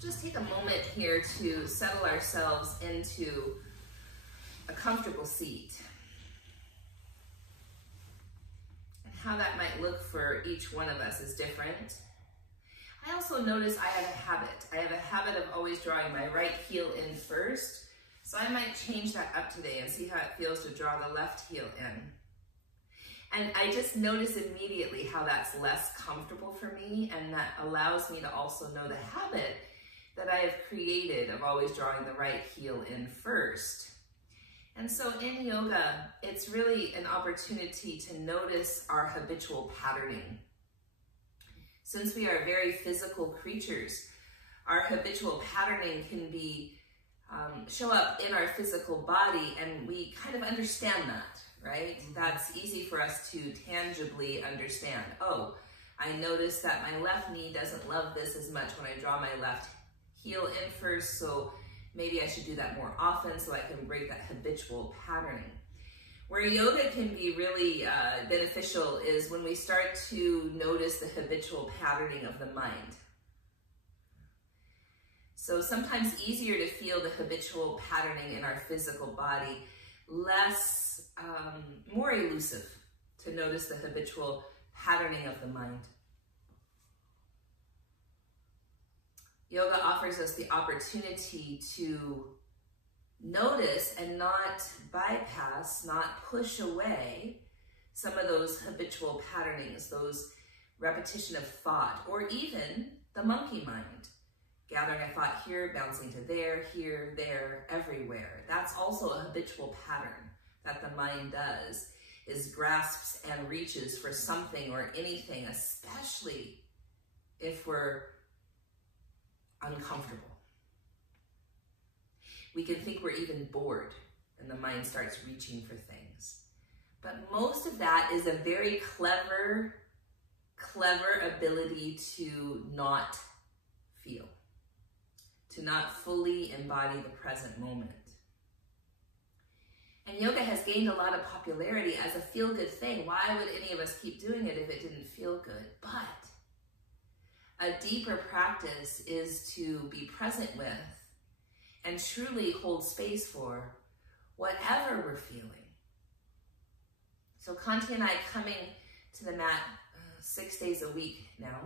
Just take a moment here to settle ourselves into a comfortable seat. And how that might look for each one of us is different. I also notice I have a habit. I have a habit of always drawing my right heel in first. So I might change that up today and see how it feels to draw the left heel in. And I just notice immediately how that's less comfortable for me, and that allows me to also know the habit that I have created of always drawing the right heel in first. And so in yoga, it's really an opportunity to notice our habitual patterning. Since we are very physical creatures, our habitual patterning can be show up in our physical body, and we kind of understand that, right? That's easy for us to tangibly understand. Oh, I notice that my left knee doesn't love this as much when I draw my left heel in first, so maybe I should do that more often so I can break that habitual patterning. Where yoga can be really beneficial is when we start to notice the habitual patterning of the mind. So sometimes easier to feel the habitual patterning in our physical body, less, more elusive to notice the habitual patterning of the mind. Yoga offers us the opportunity to notice and not bypass, not push away some of those habitual patternings, those repetition of thought, or even the monkey mind. Gathering a thought here, bouncing to there, here, there, everywhere. That's also a habitual pattern that the mind does, is grasps and reaches for something or anything, especially if we're uncomfortable. We can think we're even bored and the mind starts reaching for things. But most of that is a very clever ability to not feel, to not fully embody the present moment. And yoga has gained a lot of popularity as a feel-good thing. Why would any of us keep doing it if it didn't feel good? But a deeper practice is to be present with and truly hold space for whatever we're feeling. So Kanti and I coming to the mat 6 days a week now,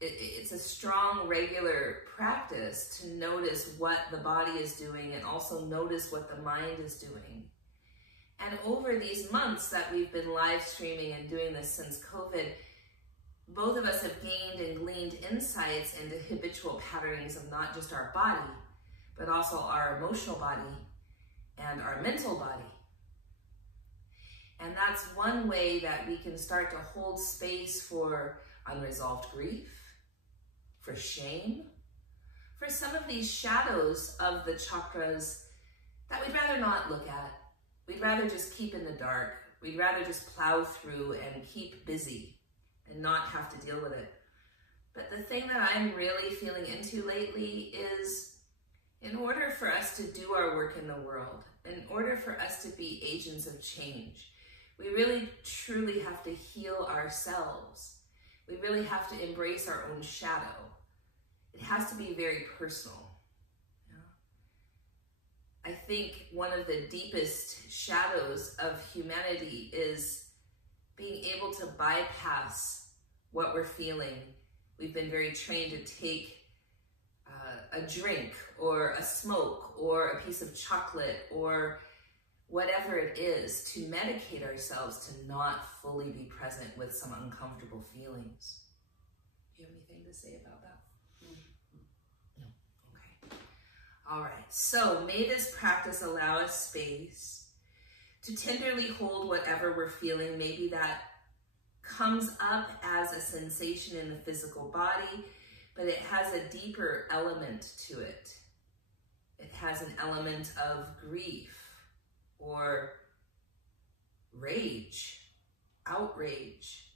it's a strong, regular practice to notice what the body is doing and also notice what the mind is doing. And over these months that we've been live streaming and doing this since COVID, both of us have gained and gleaned insights into habitual patternings of not just our body, but also our emotional body and our mental body. And that's one way that we can start to hold space for unresolved grief, for shame, for some of these shadows of the chakras that we'd rather not look at. We'd rather just keep in the dark. We'd rather just plow through and keep busy and not have to deal with it. But the thing that I'm really feeling into lately is, in order for us to do our work in the world, in order for us to be agents of change, we really truly have to heal ourselves. We really have to embrace our own shadow. It has to be very personal. I think one of the deepest shadows of humanity is being able to bypass what we're feeling. We've been very trained to take a drink or a smoke or a piece of chocolate or whatever it is to medicate ourselves to not fully be present with some uncomfortable feelings. Do you have anything to say about that? No. Okay. All right. So may this practice allow us space to tenderly hold whatever we're feeling. Maybe that comes up as a sensation in the physical body, but it has a deeper element to it. It has an element of grief or rage, outrage.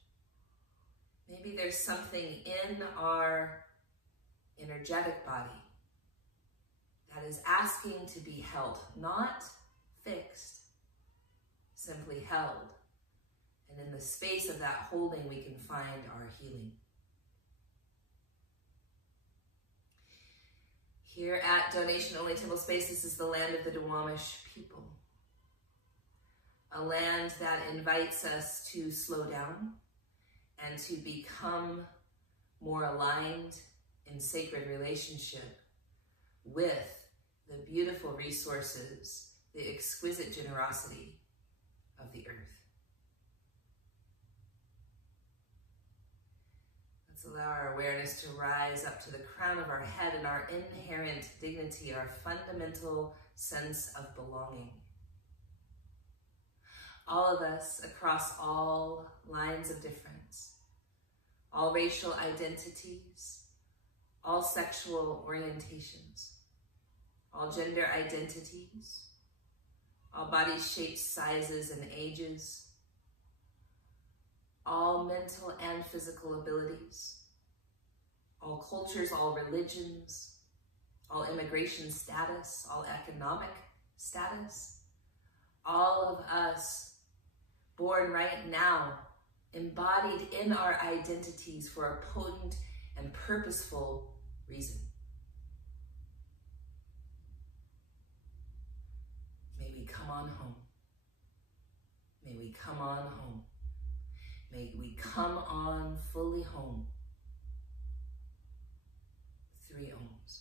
Maybe there's something in our energetic body that is asking to be held, not fixed, simply held. And in the space of that holding, we can find our healing. Here at Donation Only Temple Space, this is the land of the Duwamish people. A land that invites us to slow down and to become more aligned in sacred relationship with the beautiful resources, the exquisite generosity of the earth. Let's allow our awareness to rise up to the crown of our head and our inherent dignity, our fundamental sense of belonging. All of us across all lines of difference, all racial identities, all sexual orientations, all gender identities, all body shapes, sizes, and ages, all mental and physical abilities, all cultures, all religions, all immigration status, all economic status, all of us born right now, embodied in our identities for a potent and purposeful reason. May we come on home. May we come on home. May we come on fully home. 3 ohms.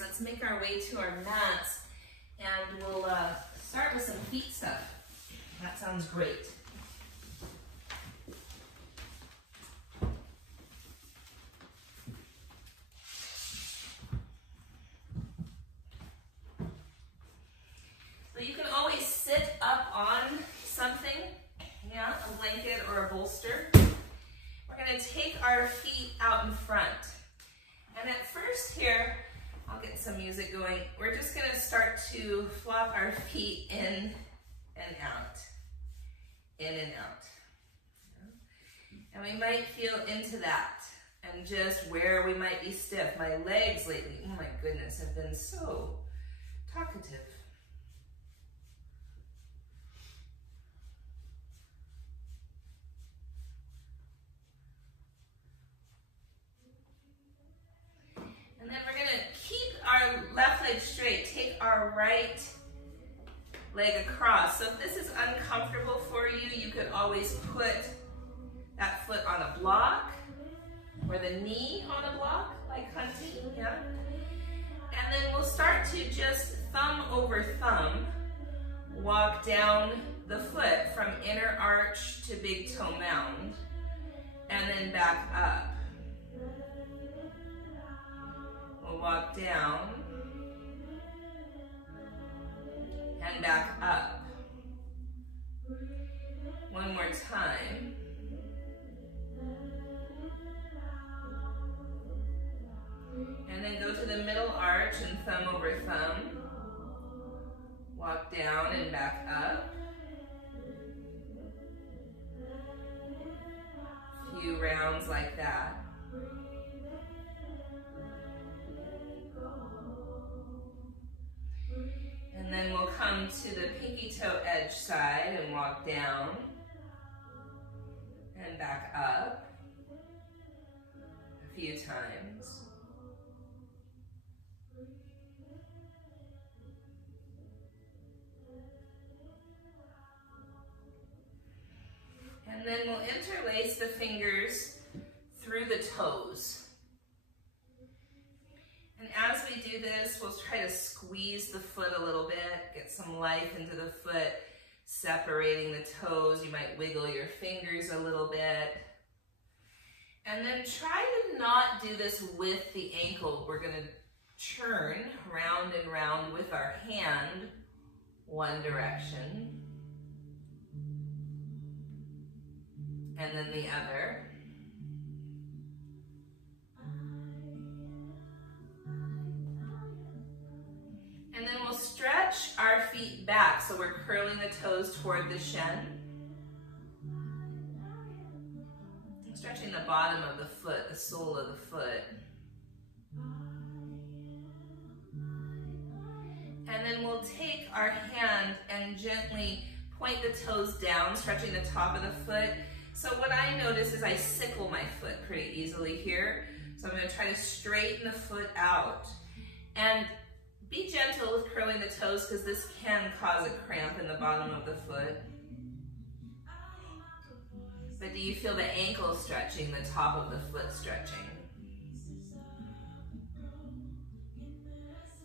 Let's make our way to our mats, and we'll start with some feet stuff. That sounds great. So you can always sit up on something, yeah, a blanket or a bolster. We're going to take our feet out in front. And at first here, I'll get some music going. We're just going to start to flop our feet in and out. In and out. And we might feel into that and just where we might be stiff. My legs lately, oh my goodness, have been so talkative. And then we're going to keep our left leg straight. Take our right leg across. So if this is uncomfortable for you, you could always put that foot on a block or the knee on a block, like hunting, yeah? And then we'll start to just thumb over thumb, walk down the foot from inner arch to big toe mound, and then back up. We'll walk down and back up. One more time. And then go to the middle arch and thumb over thumb. Walk down and back up. A few rounds like that. And then we'll come to the pinky toe edge side and walk down and back up a few times. And then we'll interlace the fingers through the toes. And as we do this, we'll try to squeeze the foot a little bit, get some life into the foot, separating the toes. You might wiggle your fingers a little bit. And then try to not do this with the ankle. We're going to churn round and round with our hand, one direction. and then the other. And then we'll stretch our feet back, so we're curling the toes toward the shin. Stretching the bottom of the foot, the sole of the foot. And then we'll take our hand and gently point the toes down, stretching the top of the foot. So what I notice is I sickle my foot pretty easily here. So I'm going to try to straighten the foot out. And be gentle with curling the toes because this can cause a cramp in the bottom of the foot. But do you feel the ankle stretching, the top of the foot stretching?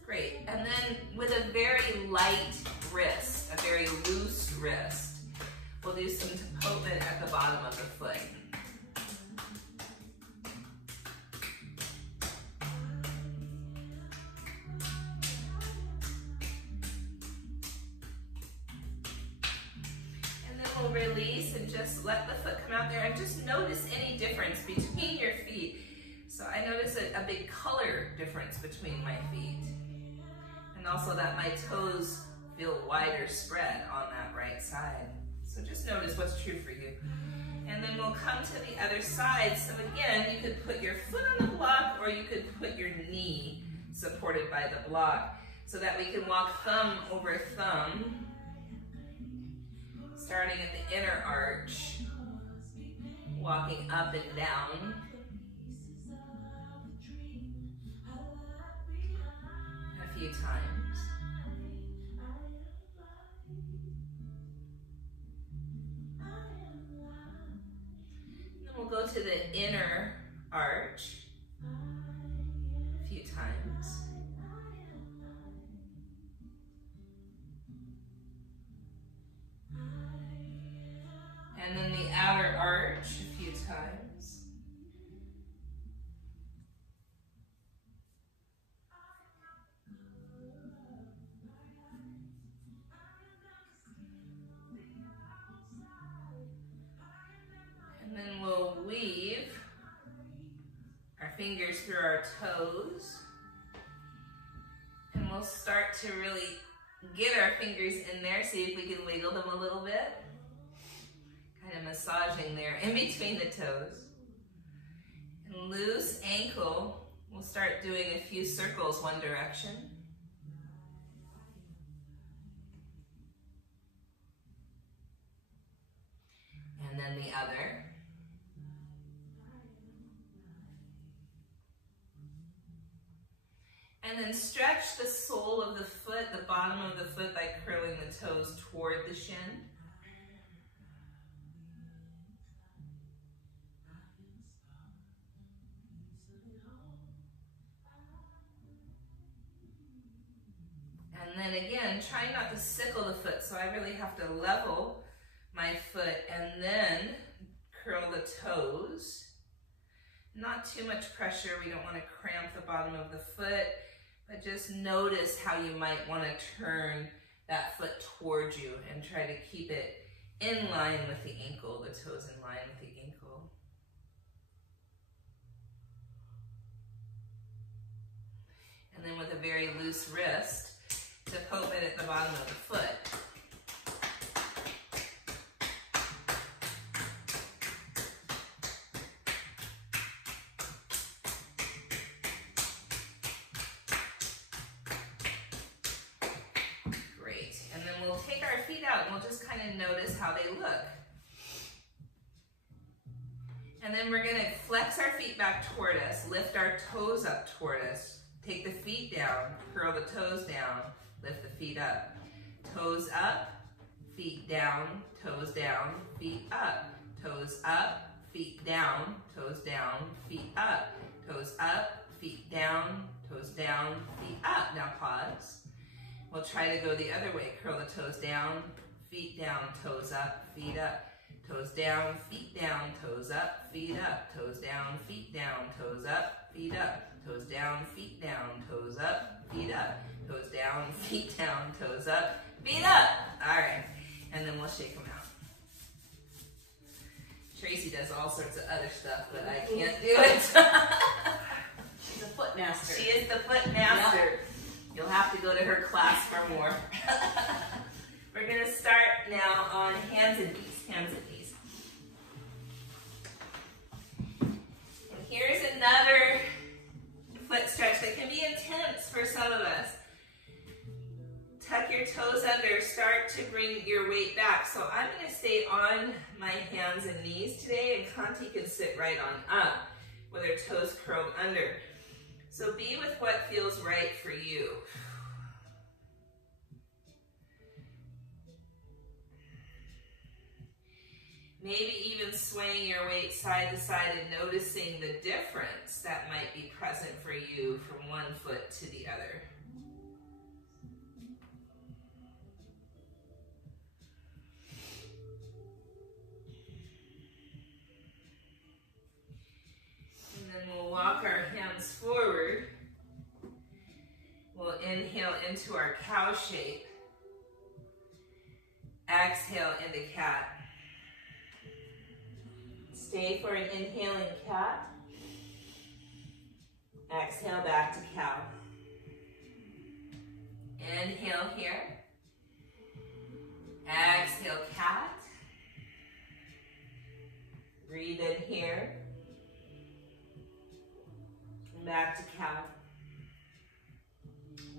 Great. And then with a very light wrist, a very loose wrist, we'll do some tapotement at the bottom of the foot. We'll release and just let the foot come out there and just notice any difference between your feet. So I notice a big color difference between my feet. And also that my toes feel wider spread on that right side. So just notice what's true for you. And then we'll come to the other side. So again, you could put your foot on the block or you could put your knee supported by the block so that we can walk thumb over thumb. Starting at the inner arch, walking up and down. A few times. Then we'll go to the inner arch a few times. And then the outer arch a few times. And then we'll weave our fingers through our toes. And we'll start to really get our fingers in there, see if we can wiggle them a little bit. Kind of massaging there in between the toes. And loose ankle, we'll start doing a few circles one direction. And then the other. And then stretch the sole of the foot, the bottom of the foot, by curling the toes toward the shin. And then again, try not to sickle the foot, so I really have to level my foot and then curl the toes. Not too much pressure, we don't want to cramp the bottom of the foot, but just notice how you might want to turn that foot towards you and try to keep it in line with the ankle, the toes in line with the ankle. And then with a very loose wrist, to poke it at the bottom of the foot. Great. And then we'll take our feet out and we'll just kind of notice how they look. And then we're going to flex our feet back toward us, lift our toes up toward us, take the feet down, curl the toes down, lift the feet up. Toes up, feet down, toes down, feet up. Toes up, feet down, toes down, feet up. Toes up, feet down, toes down, feet up. Now pause. We'll try to go the other way. Curl the toes down, feet down, toes up, feet up. Toes down, feet down, toes up, feet up. Toes down, feet down, toes up, feet up. Toes down, feet down, toes up, feet up. Toes down, feet down, toes up, feet up. All right, and then we'll shake them out. Tracy does all sorts of other stuff, but I can't do it. She's a foot master. She is the foot master. Yep. You'll have to go to her class for more. We're going to start now on hands and knees. Hands and knees. And here's another foot stretch that can be intense for some of us. Tuck your toes under, start to bring your weight back. So I'm going to stay on my hands and knees today, and Conti can sit right on up with her toes curled under. So be with what feels right for you. Maybe even swaying your weight side to side and noticing the difference that might be present for you from one foot to the other. And then we'll walk our hands forward. We'll inhale into our cow shape. Exhale into cat. Stay for an inhaling cat. Exhale back to cow. Inhale here. Exhale cat. Breathe in here. And back to cow.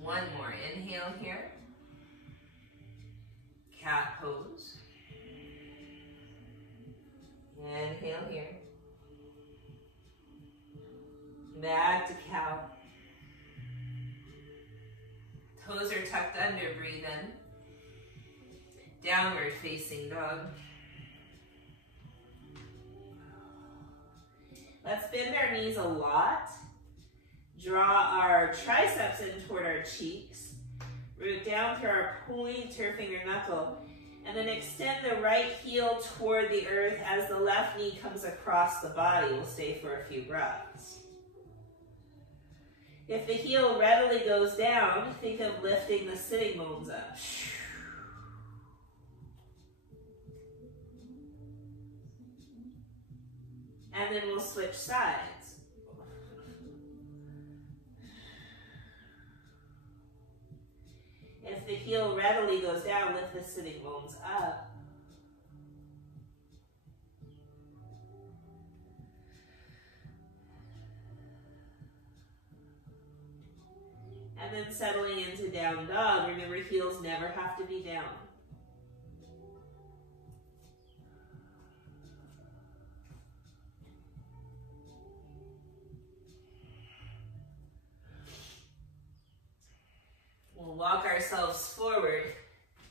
One more. Inhale here. Cat pose. Inhale here. Back to cow. Toes are tucked under, breathe in. Downward facing dog. Let's bend our knees a lot. Draw our triceps in toward our cheeks. Root down through our pointer finger knuckle. And then extend the right heel toward the earth as the left knee comes across the body. We'll stay for a few breaths. If the heel readily goes down, think of lifting the sitting bones up. And then we'll switch sides. If the heel readily goes down, lift the sitting bones up. And then settling into down dog. Remember, heels never have to be down. We'll walk ourselves forward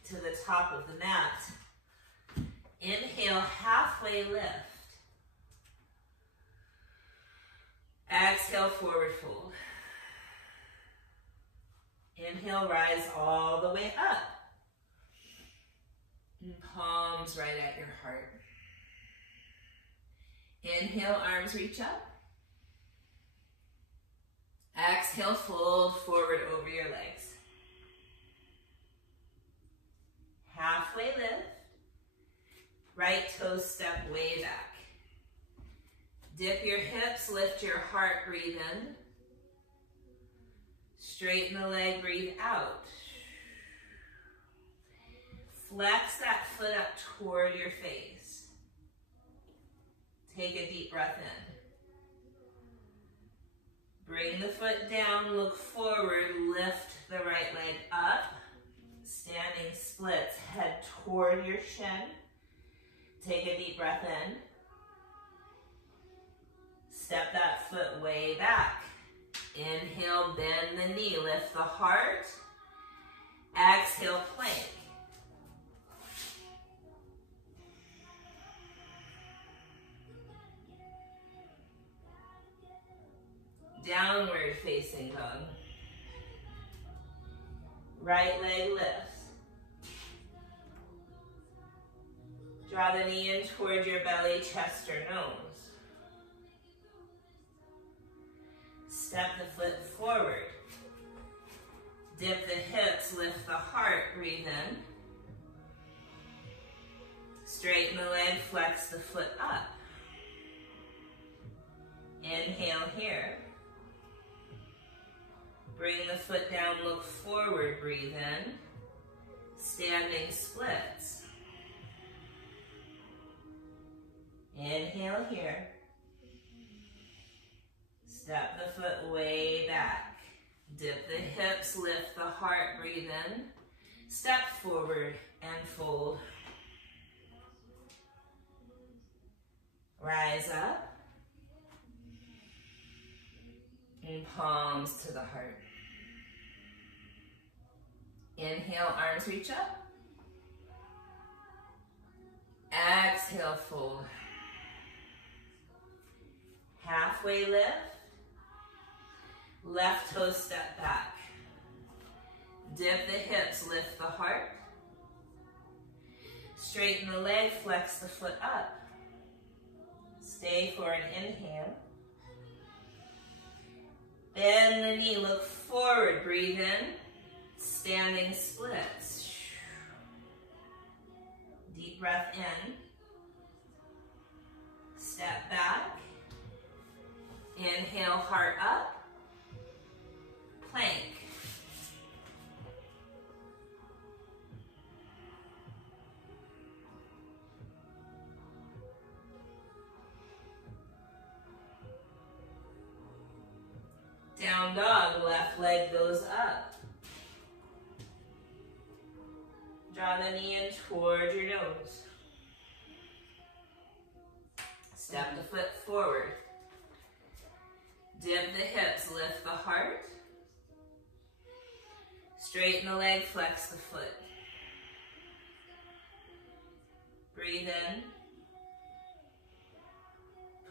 to the top of the mat. Inhale, halfway lift. Exhale, forward fold. Inhale, rise all the way up. And palms right at your heart. Inhale, arms reach up. Exhale, fold forward over your legs. Halfway lift. Right toes step way back. Dip your hips, lift your heart, breathe in. Straighten the leg, breathe out. Flex that foot up toward your face. Take a deep breath in. Bring the foot down, look forward, lift the right leg up. Standing splits, head toward your shin. Take a deep breath in. Step that foot way back. Inhale, bend the knee, lift the heart. Exhale, plank. Downward facing dog. Right leg lifts. Draw the knee in toward your belly, chest, or nose. Step the foot forward. Dip the hips, lift the heart, breathe in. Straighten the leg, flex the foot up. Inhale here. Bring the foot down, look forward, breathe in. Standing splits. Inhale here. Step the foot way back. Dip the hips, lift the heart, breathe in. Step forward and fold. Rise up. And palms to the heart. Inhale, arms reach up. Exhale, fold. Halfway lift. Left toe step back. Dip the hips, lift the heart. Straighten the leg, flex the foot up. Stay for an inhale. Bend the knee, look forward, breathe in. Standing splits. Deep breath in. Step back. Inhale, heart up. Plank. Down dog, left leg goes up. Draw the knee in toward your nose. Step the foot forward. Dip the hips, lift the heart. Straighten the leg, flex the foot. Breathe in.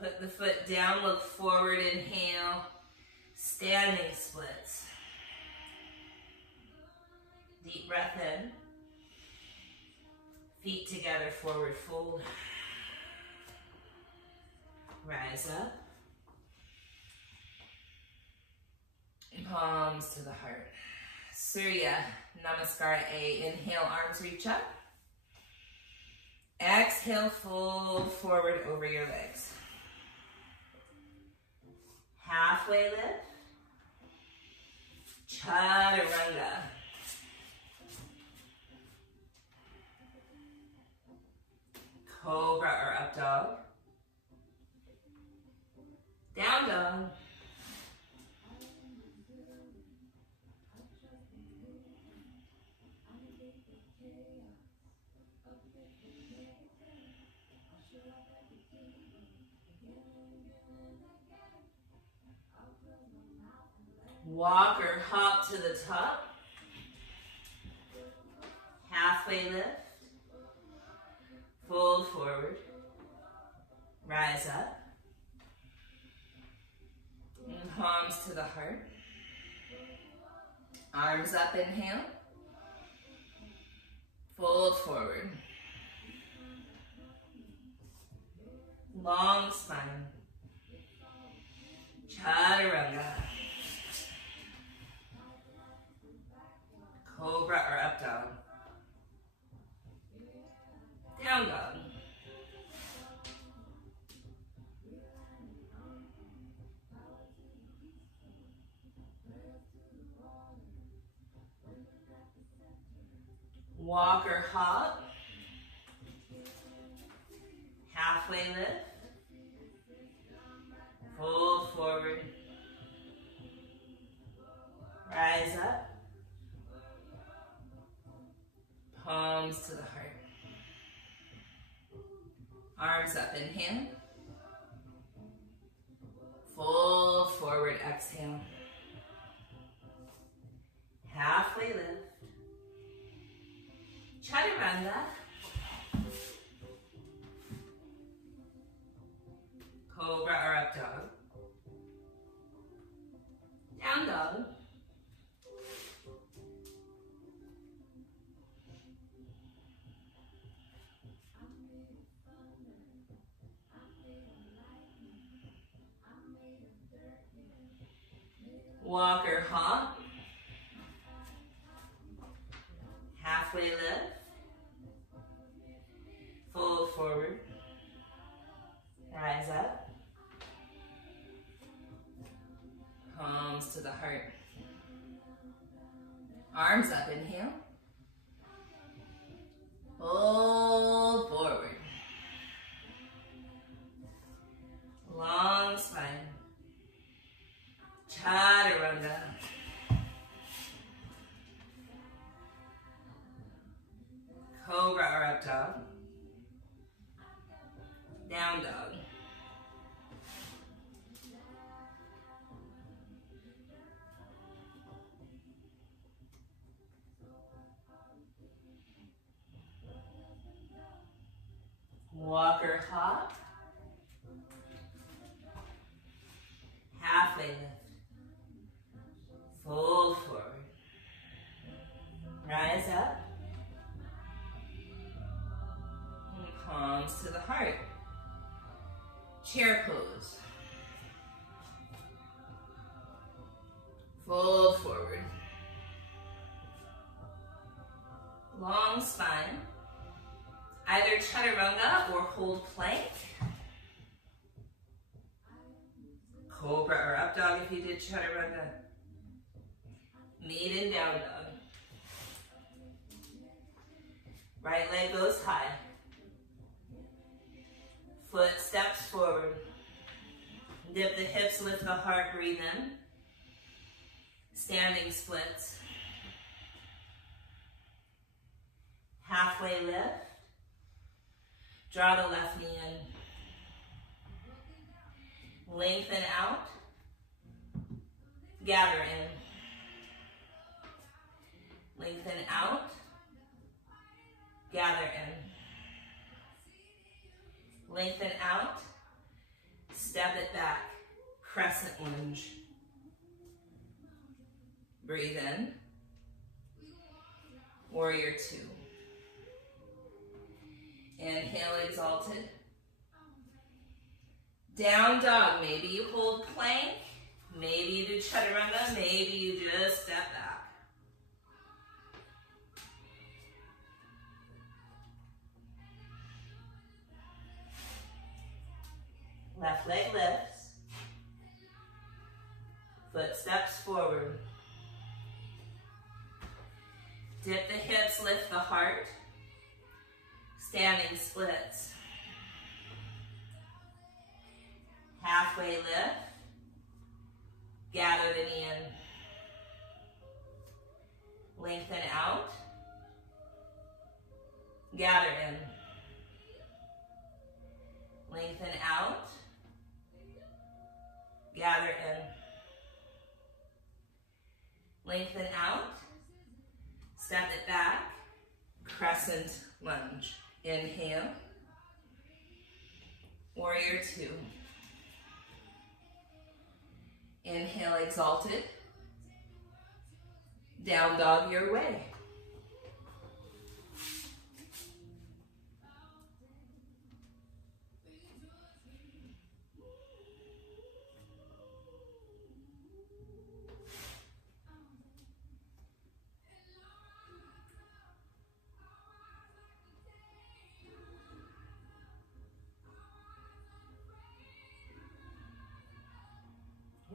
Put the foot down, look forward, inhale. Standing splits. Deep breath in. Feet together, forward fold. Rise up. Palms to the heart. Surya Namaskara A. Inhale, arms reach up. Exhale, fold forward over your legs. Halfway lift. Chaturanga. Cobra or up dog. Down dog. Walk or hop to the top. Halfway lift. Fold forward. Rise up. And palms to the heart. Arms up, inhale. Fold forward. Long spine. Chaturanga. Cobra or up dog. Down dog. Walk or hop. Halfway lift. Fold forward. Rise up. Palms to the heart. Arms up, inhale. Fold forward, exhale. Halfway lift. Chaturanga. Cobra or up dog. Down dog. Walk or hop. Halfway lift. Fold forward. Rise up. Palms to the heart. Arms up, inhale. Fold forward. Long spine. Chaturanga. Cobra or up dog. Down dog. Walker hop. Halfway lift. Fold forward. Rise up. And palms to the heart. Chair pose. Fold forward. Long spine. Either chaturanga or hold plank. Cobra or up dog if you did chaturanga. Maiden down dog. Right leg goes high. Foot steps forward. Dip the hips, lift the heart, breathe in. Standing splits. Halfway lift. Draw the left knee in. Lengthen out. Gather in. Lengthen out. Gather in. Lengthen out. Step it back. Crescent lunge. Breathe in. Warrior two. Inhale, exalted. Down dog. Maybe you hold plank. Maybe you do chaturanga. Maybe you just step back. Left leg lifts. Foot steps forward. Dip the hips, lift the heart. Standing splits. Halfway lift. Gather the knee in. Lengthen out. Gather in. Lengthen out. Gather in. Lengthen out. Step it back. Crescent lunge. Inhale. Warrior two. Inhale, exalted. Down dog your way.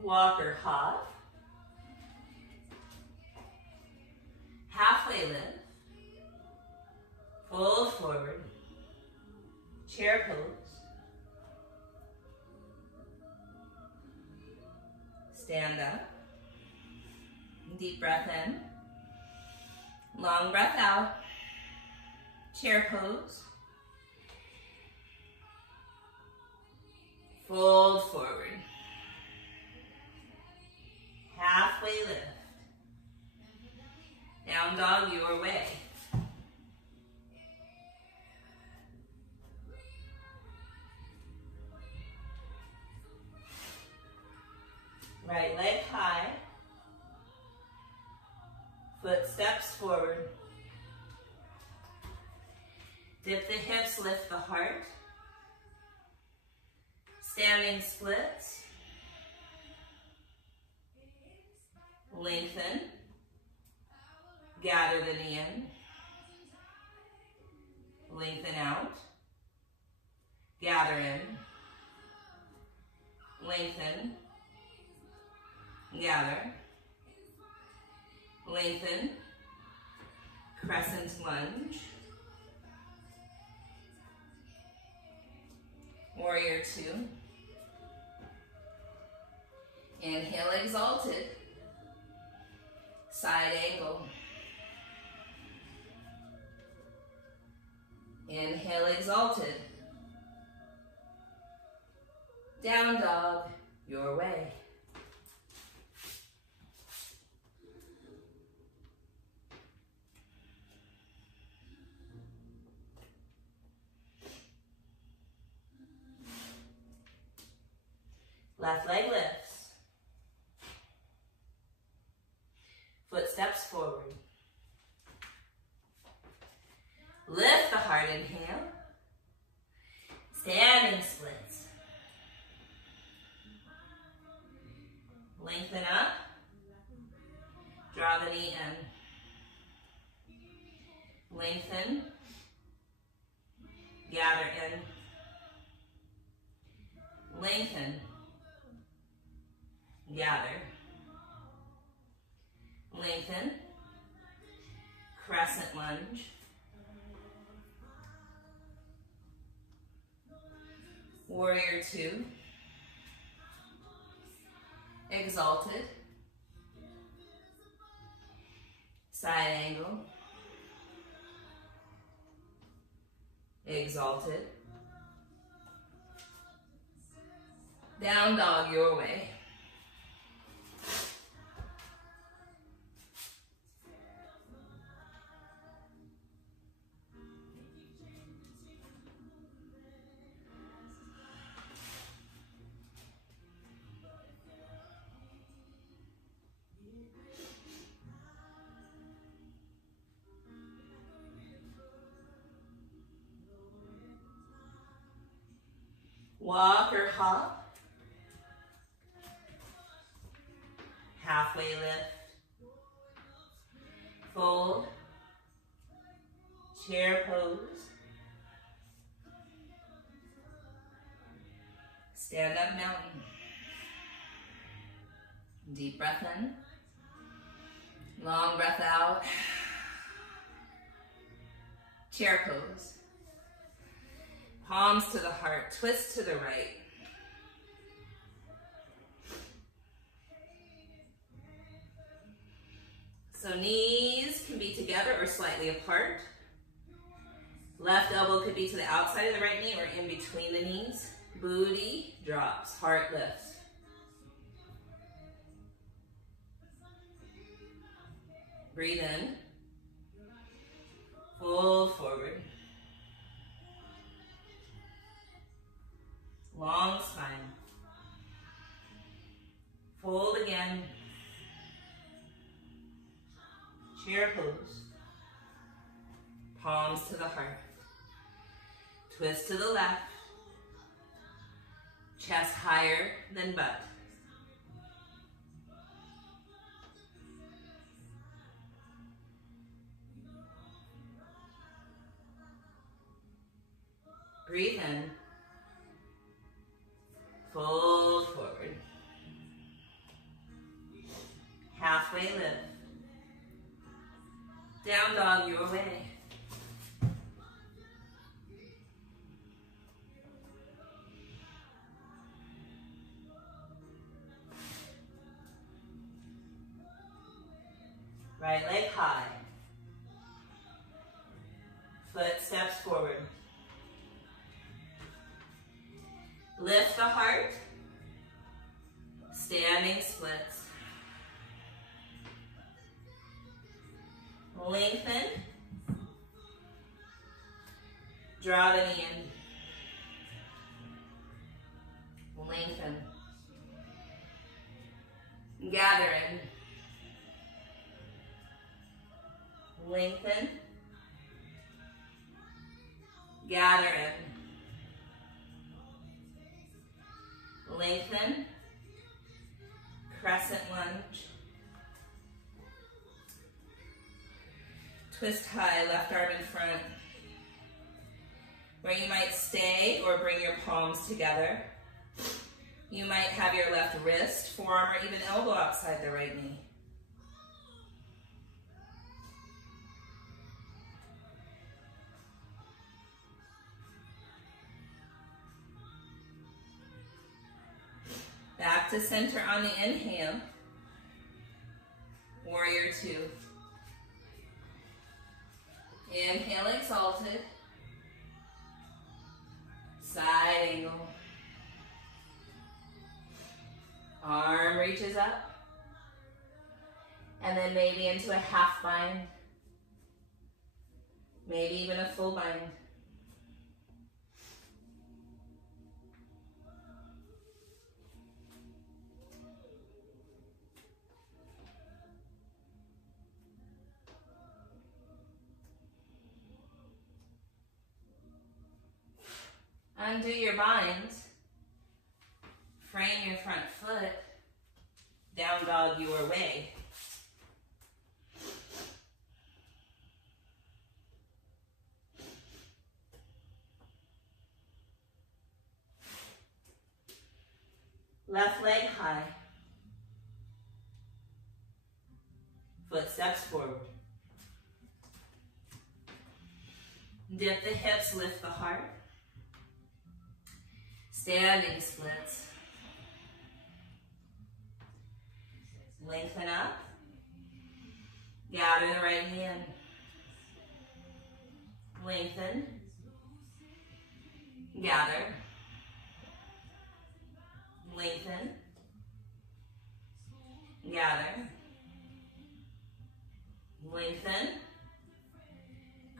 Walker hop. Halfway lift. Fold forward. Chair pose. Stand up. Deep breath in. Long breath out. Chair pose. Fold forward. Halfway lift. Down dog your way. Right leg high. Foot steps forward. Dip the hips, lift the heart. Standing splits. Lengthen. Gather the knee in. Lengthen out. Gather in. Lengthen. lunge. Warrior two. Inhale, exalted. Side angle. Inhale, exalted. Down dog, your way. Left leg lifts. Foot steps forward. Lift the heart, inhale. Standing splits. Lengthen up. Draw the knee in. Lengthen. Gather in. Lengthen. Gather. Lengthen. Crescent lunge. Warrior two. Exalted. Side angle. Exalted. Down dog, your way. Walk or hop. Halfway lift. Fold. Chair pose. Stand up mountain. Deep breath in. Long breath out. Chair pose. Palms to the heart, twist to the right. So knees can be together or slightly apart. Left elbow could be to the outside of the right knee or in between the knees. Booty drops, heart lifts. Breathe in. Fold forward. Long spine. Fold again. Chair pose. Palms to the heart. Twist to the left. Chest higher than butt. Breathe in. Fold forward. Halfway lift. Down dog, your way. Right leg high. Foot steps forward. Lift the heart. Standing splits. Lengthen. Draw the knee in. Lengthen. Gather in. Lengthen. Gather in. Lengthen. Crescent lunge. Twist high, left arm in front. Where you might stay or bring your palms together. You might have your left wrist, forearm, or even elbow outside the right knee. Back to center on the inhale. Warrior two. Inhale, exalted. Side angle. Arm reaches up. And then maybe into a half bind. Maybe even a full bind. Undo your bind. Frame your front foot. Down dog your way. Left leg high. Footsteps forward. Dip the hips, lift the heart. Standing splits. Lengthen up. Gather the right hand. Lengthen. Gather. Lengthen. Gather. Lengthen.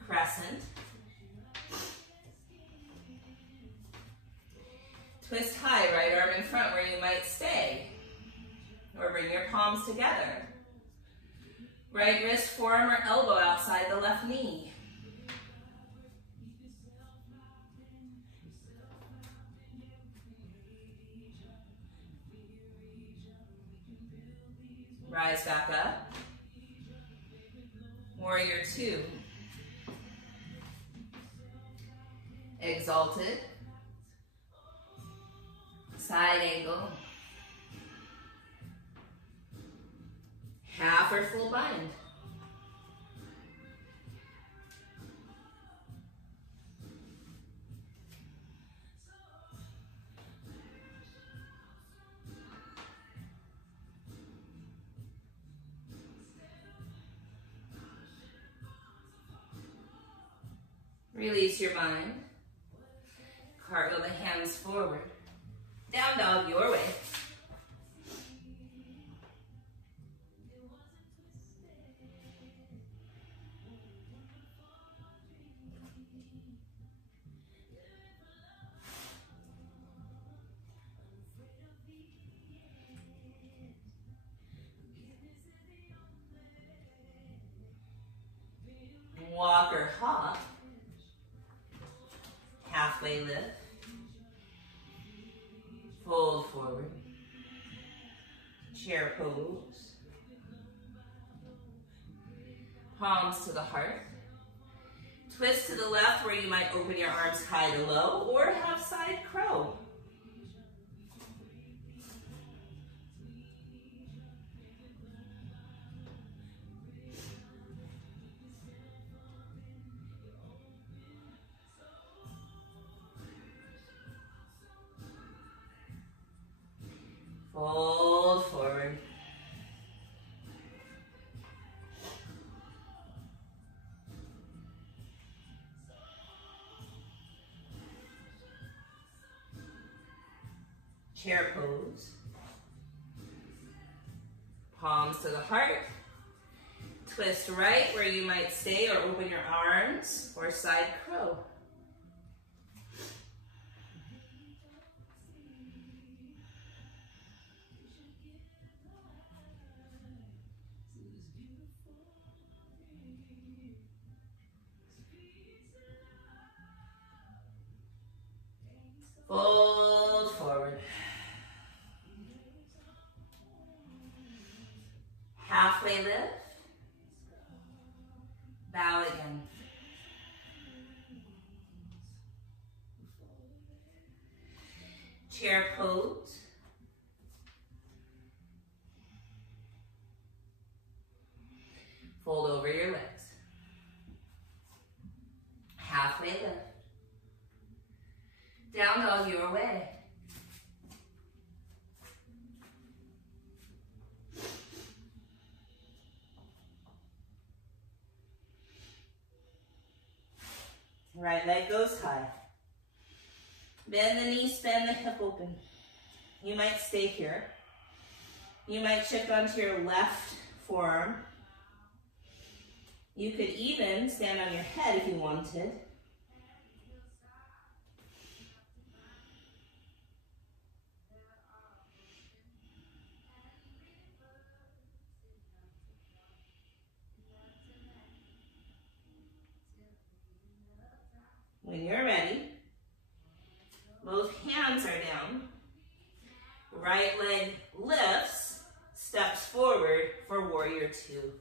Crescent. Twist high, right arm in front where you might stay. Or bring your palms together. Right wrist, forearm, or elbow outside the left knee. Rise back up. Warrior two. Exalted. Side angle. Half or full bind. Release your mind. Cartwheel the hands forward. Down dog your way. Walk or hop. Halfway lift. Fold forward. Chair pose. Palms to the heart. Twist to the left where you might open your arms high to low or have side crow. Fold forward. Chair pose. Palms to the heart. Twist right where you might stay or open your arms or side crow. Fold forward. Halfway lift. Bow again. Chair pose. Fold over your legs. Halfway lift. Down dog your way. Right leg goes high. Bend the knees, bend the hip open. You might stay here. You might shift onto your left forearm. You could even stand on your head if you wanted. When you're ready, both hands are down. Right leg lifts, steps forward for warrior two.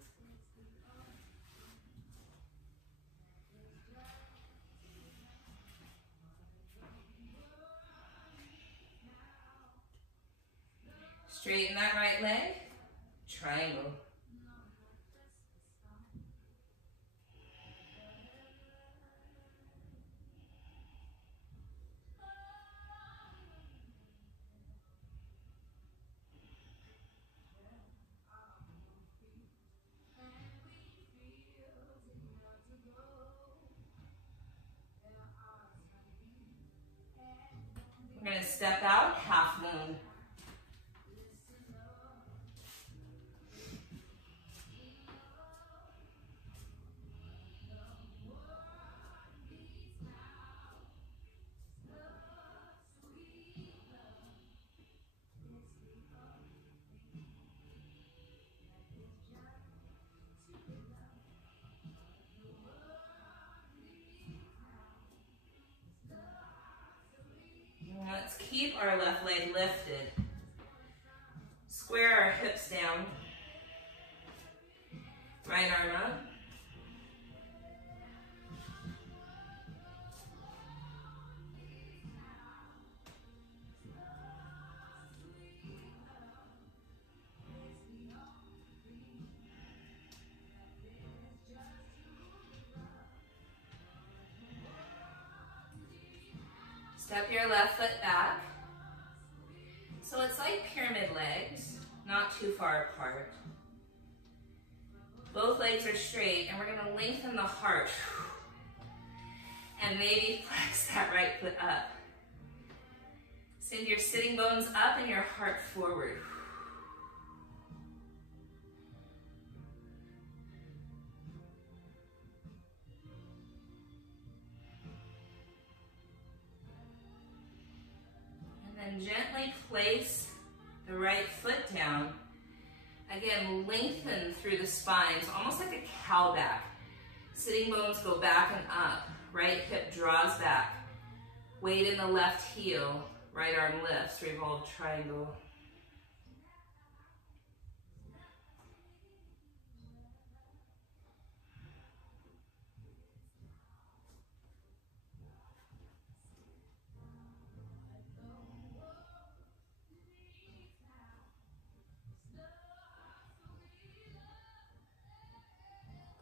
Straighten that right leg, triangle. We're going to step out, half moon. Let's keep our left leg lifted. Square our hips down. Right arm up. Step your left foot back. So it's like pyramid legs, not too far apart. Both legs are straight, and we're going to lengthen the heart. And maybe flex that right foot up. Send your sitting bones up and your heart forward. And then gently place the right foot down. Again, lengthen through the spine, so almost like a cow back. Sitting bones go back and up. Right hip draws back. Weight in the left heel. Right arm lifts, revolve triangle.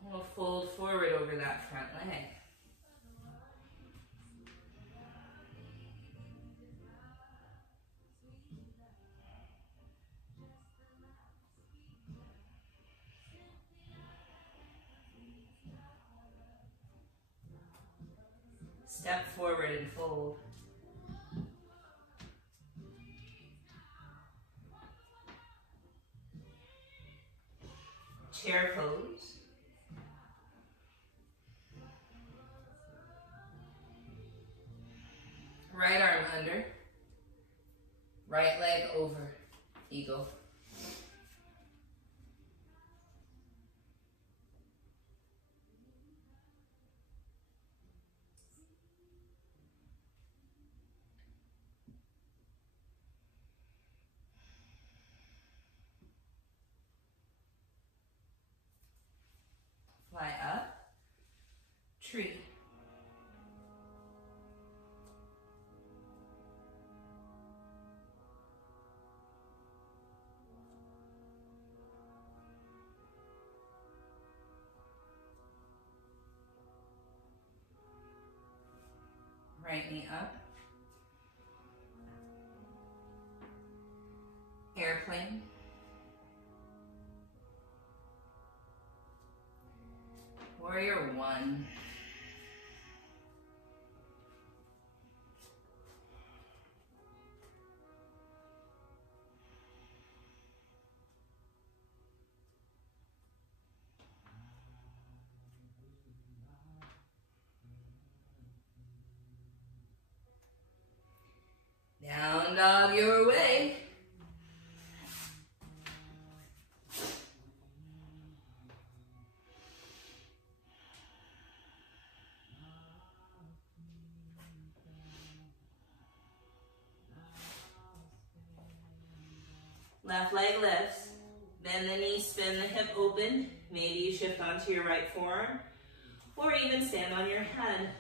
We'll fold forward over that front leg. Step forward and fold. Chair pose. Right arm under. Right leg over. Eagle. Fly up, tree. Right knee up. Airplane. Warrior one. Down dog your way. Left leg lifts. Bend the knee, spin the hip open. Maybe you shift onto your right forearm, or even stand on your head.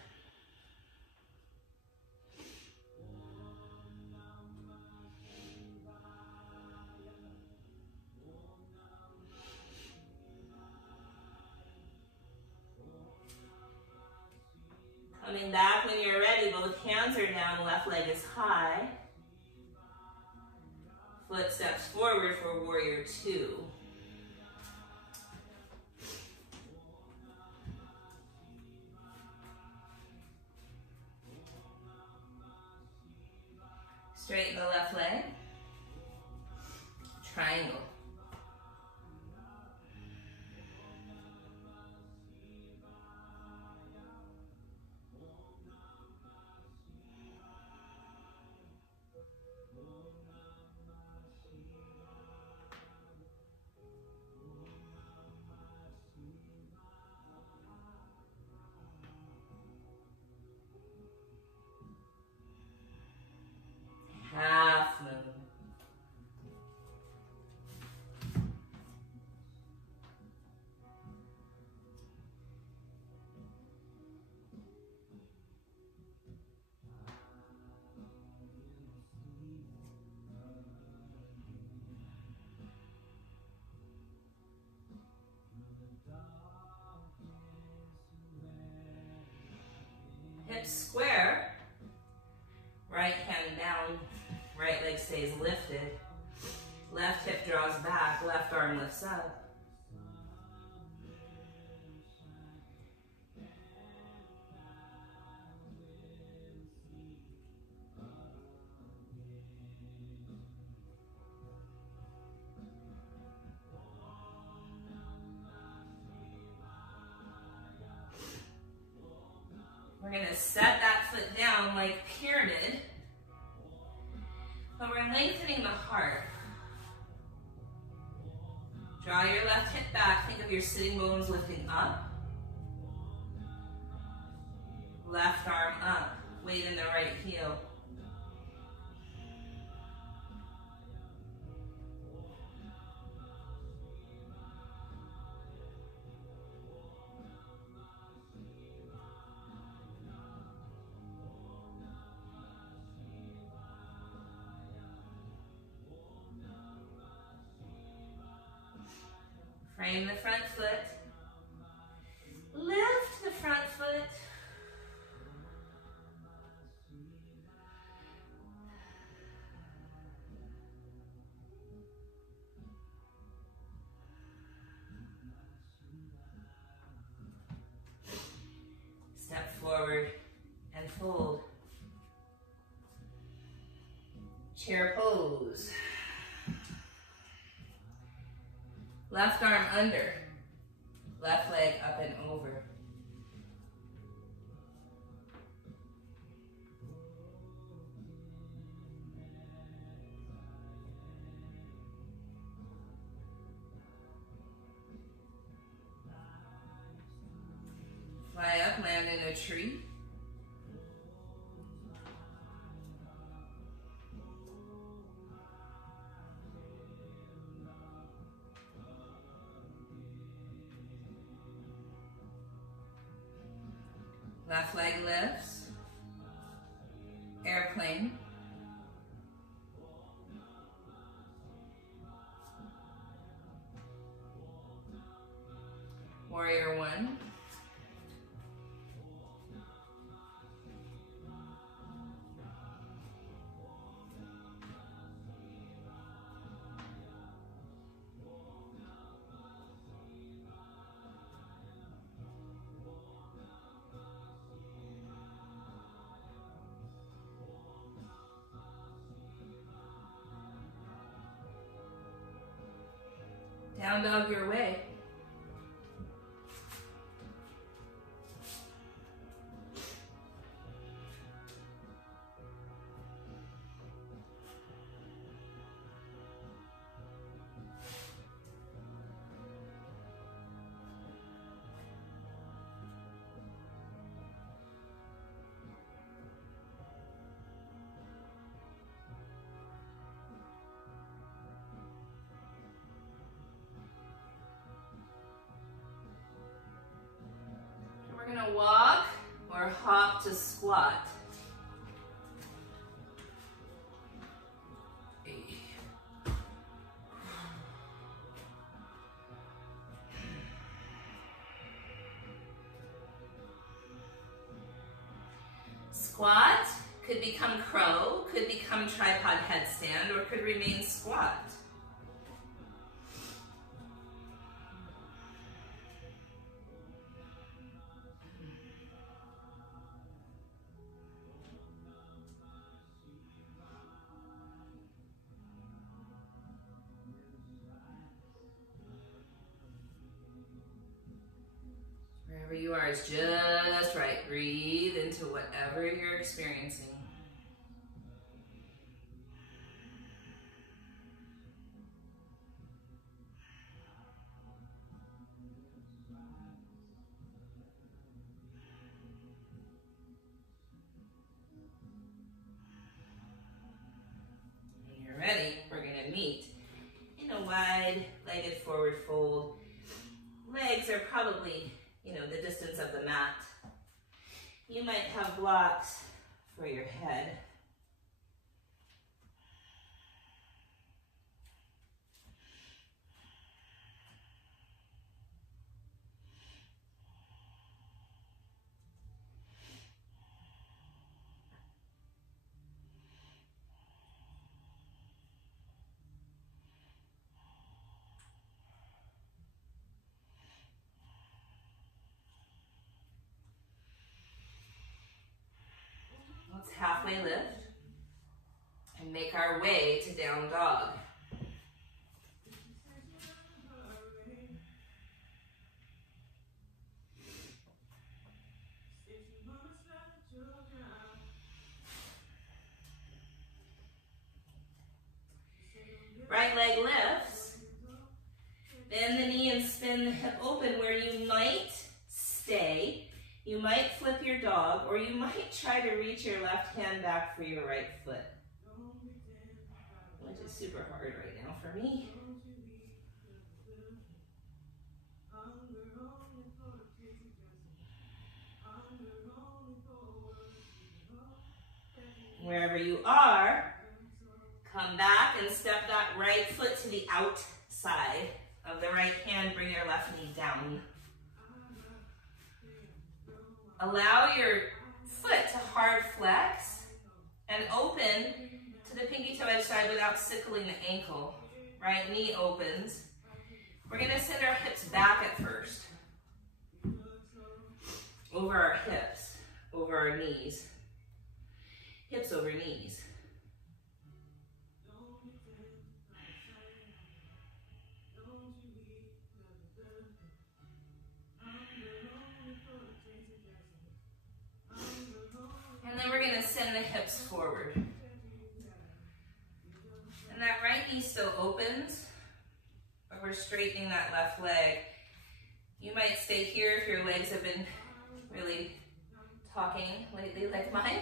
Coming back when you're ready, both hands are down, left leg is high. Foot steps forward for warrior two. Straighten the left leg. Triangle. Half moon. Hips square. Right hand down. Right leg stays lifted. Left hip draws back, left arm lifts up. We're going to set that foot down like pyramid. But we're lengthening the heart. Draw your left hip back. Think of your sitting bones lifting up. Left arm up. Weight in the right heel. Frame the front foot. Lift the front foot. Step forward and fold. Chair pose. Left arm under, left leg up and over. Fly up, land in a tree. Left leg lifts, airplane. Warrior one. Down dog your way. gonna walk or hop to squat. Squat could become crow, could become tripod headstand, or could remain squat. Wherever you are is just right. Breathe into whatever you're experiencing. When you're ready, we're going to meet in a wide-legged forward fold. Legs are probably, the distance of the mat. You might have blocks for your head. Let's halfway lift and make our way to down dog. Right leg lifts. Bend the knee and spin the hip open where you might stay. You might flip your dog, or you might try to reach your left hand back for your right foot, which is super hard right now for me. Wherever you are, come back and step that right foot to the outside of the right hand. Bring your left knee down. Allow your foot to hard flex and open to the pinky toe edge side without sickling the ankle. Right knee opens. We're going to send our hips back at first. Over our hips, over our knees. Hips over knees. And then we're going to send the hips forward. And that right knee still opens, but we're straightening that left leg. You might stay here if your legs have been really talking lately like mine.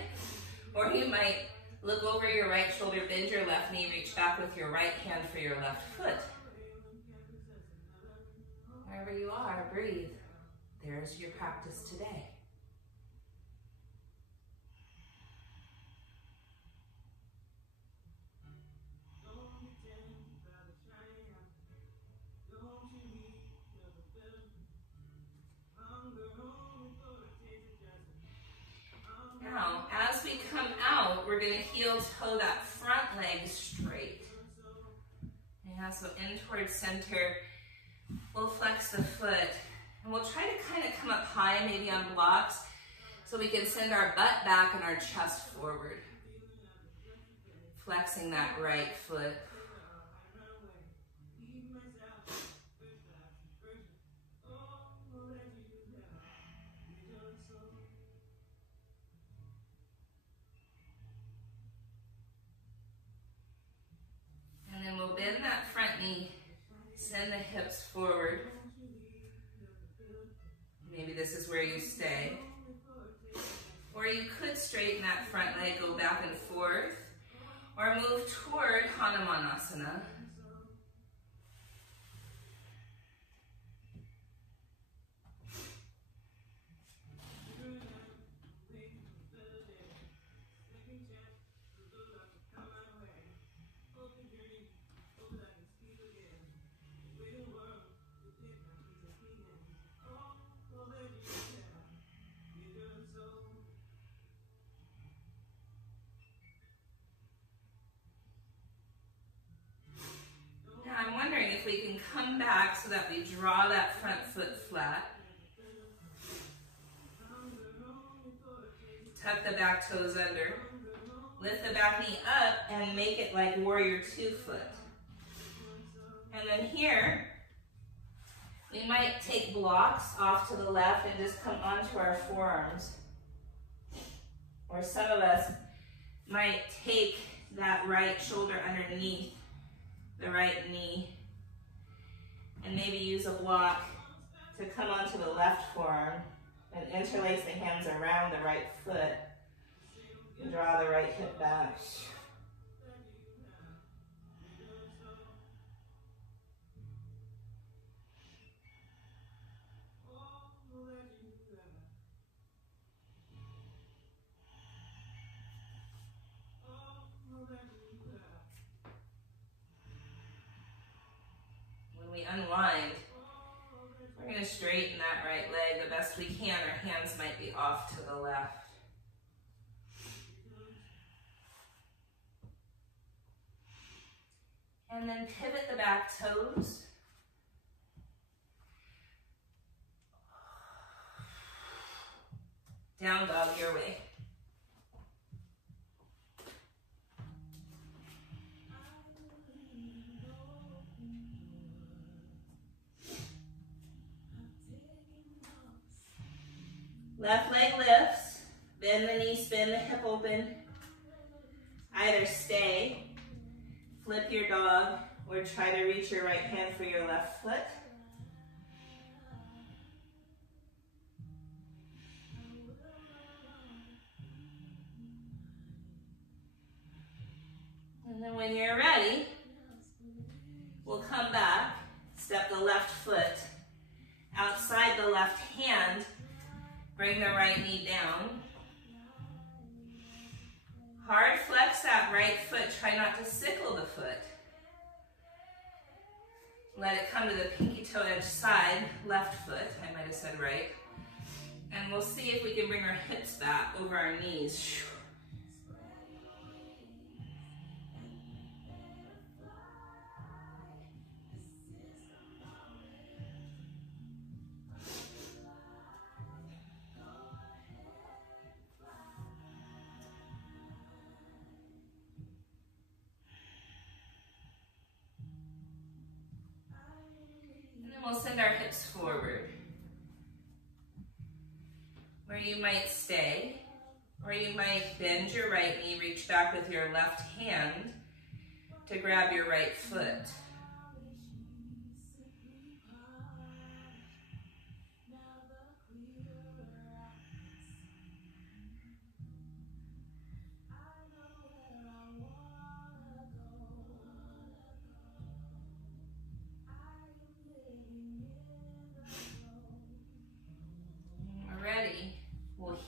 Or you might look over your right shoulder, bend your left knee, reach back with your right hand for your left foot. Wherever you are, breathe. There's your practice today. Now, as we come out, we're going to heel toe that front leg straight. Yeah, so in towards center. We'll flex the foot. And we'll try to kind of come up high, maybe on blocks, so we can send our butt back and our chest forward. Flexing that right foot. And then we'll bend that front knee, send the hips forward. Maybe this is where you stay. Or you could straighten that front leg, go back and forth, or move toward Hanumanasana. so that we draw that front foot flat. Tuck the back toes under. Lift the back knee up and make it like warrior 2 foot. And then here, we might take blocks off to the left and just come onto our forearms. Or some of us might take that right shoulder underneath the right knee and maybe use a block to come onto the left forearm and interlace the hands around the right foot and draw the right hip back. When we unwind, we're going to straighten that right leg the best we can. Our hands might be off to the left. And then pivot the back toes. Down dog your way. Left leg lifts, bend the knee, spin the hip open. Either stay, flip your dog, or try to reach your right hand for your left foot. And then when you're ready, we'll come back, step the left foot outside the left hand, bring the right knee down. Hard flex that right foot, try not to sickle the foot. Let it come to the pinky toe edge side, left foot, I might have said right. And we'll see if we can bring our hips back over our knees. We'll send our hips forward, where you might stay, or you might bend your right knee, reach back with your left hand to grab your right foot.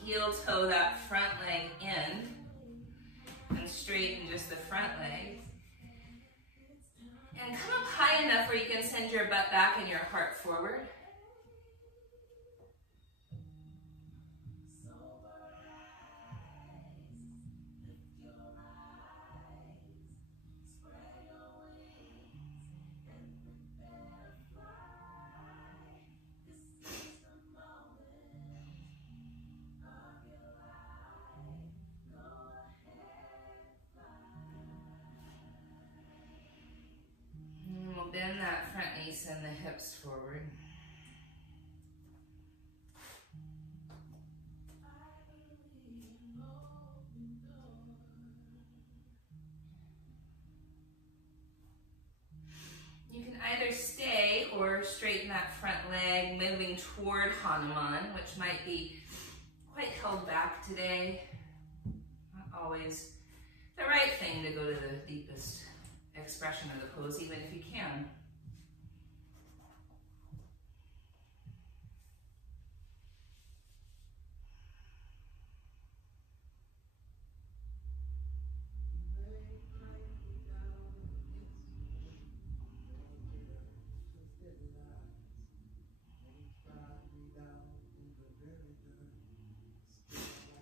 Heel toe that front leg in and straighten just the front leg. And come up high enough where you can send your butt back and your heart forward. Bend that front knee, send the hips forward. You can either stay or straighten that front leg, moving toward Hanuman, which might be quite held back today. Not always the right thing to go to the deepest expression of the pose, even if you can.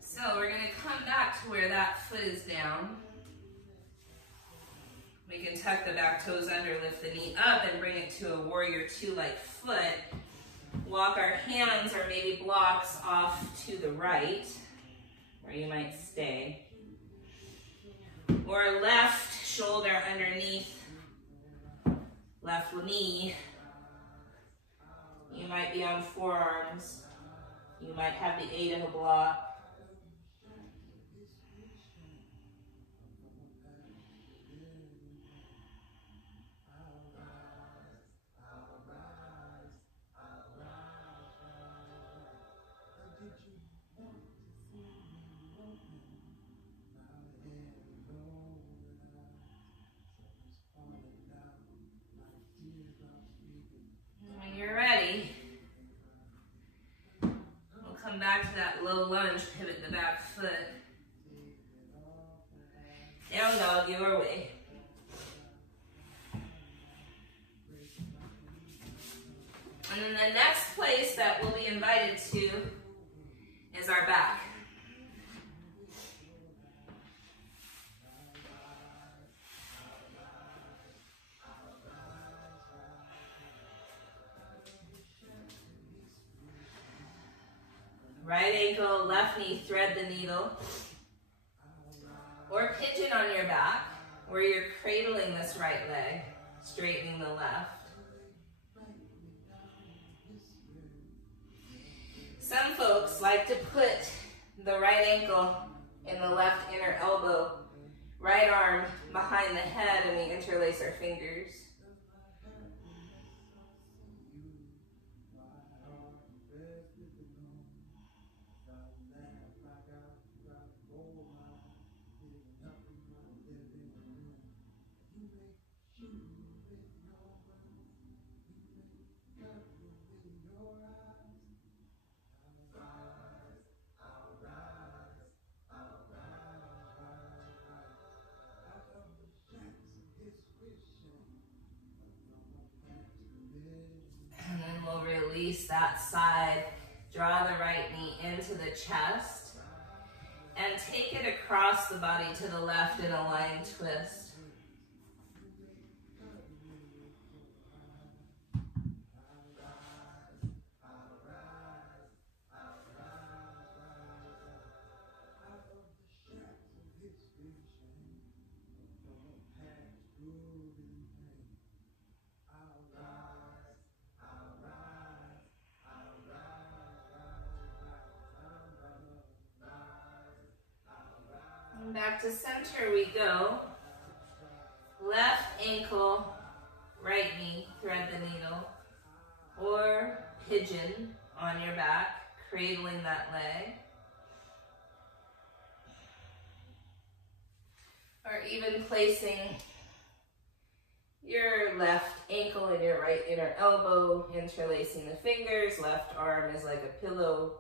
So we're going to come back to where that foot is down. We can tuck the back toes under, lift the knee up, and bring it to a warrior two-like foot. Walk our hands or maybe blocks off to the right, where you might stay. Or left shoulder underneath left knee. You might be on forearms. You might have the aid of a block. When you're ready, we'll come back to that low lunge, pivot the back foot. Down dog, your way. And then the next place that we'll be invited to is our back. Right ankle, left knee, thread the needle. Or pigeon on your back, where you're cradling this right leg, straightening the left. Some folks like to put the right ankle in the left inner elbow, right arm behind the head, and we interlace our fingers. And then we'll release that side, draw the right knee into the chest, and take it across the body to the left in a lying twist. Back to center we go. Left ankle, right knee, thread the needle. Or pigeon on your back, cradling that leg. Or even placing your left ankle in your right inner elbow, interlacing the fingers. Left arm is like a pillow.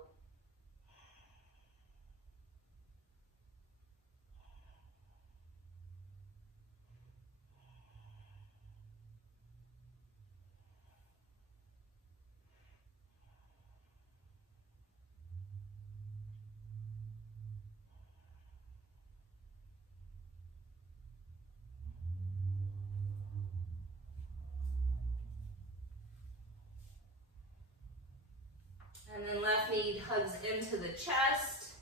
And then left knee hugs into the chest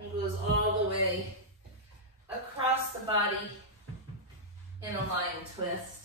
and goes all the way across the body in a lying twist.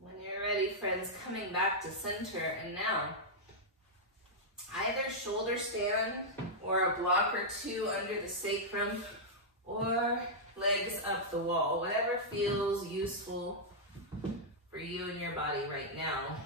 When you're ready, friends, coming back to center, and now either shoulder stand or a block or two under the sacrum or legs up the wall, whatever feels useful for you and your body right now.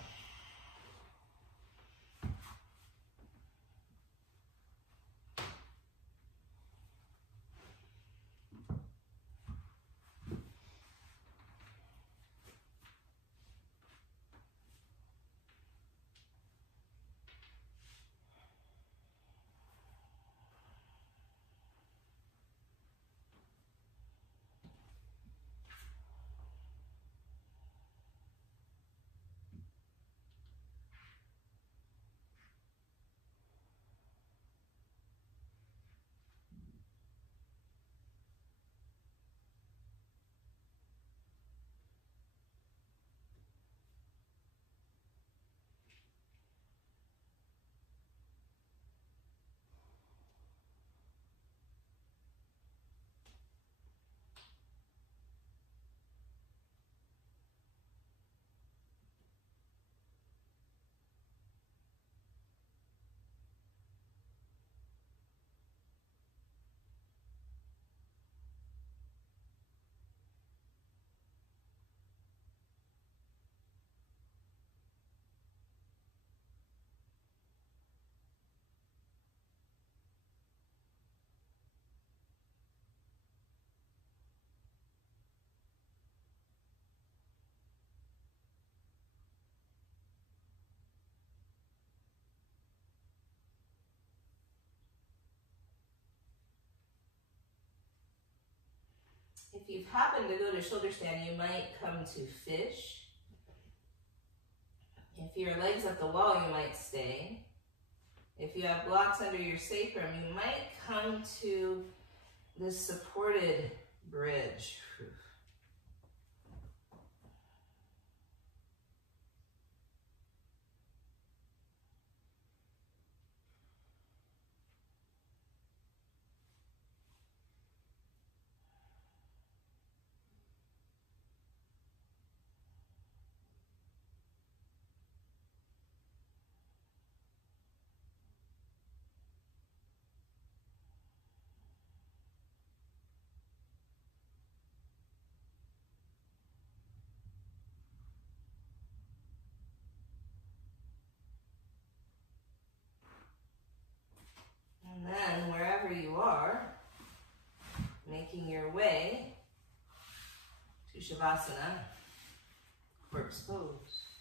If you've happened to go to shoulder stand, you might come to fish. If your legs up the wall, you might stay. If you have blocks under your sacrum, you might come to this supported bridge. And then, wherever you are, making your way to Shavasana, corpse pose.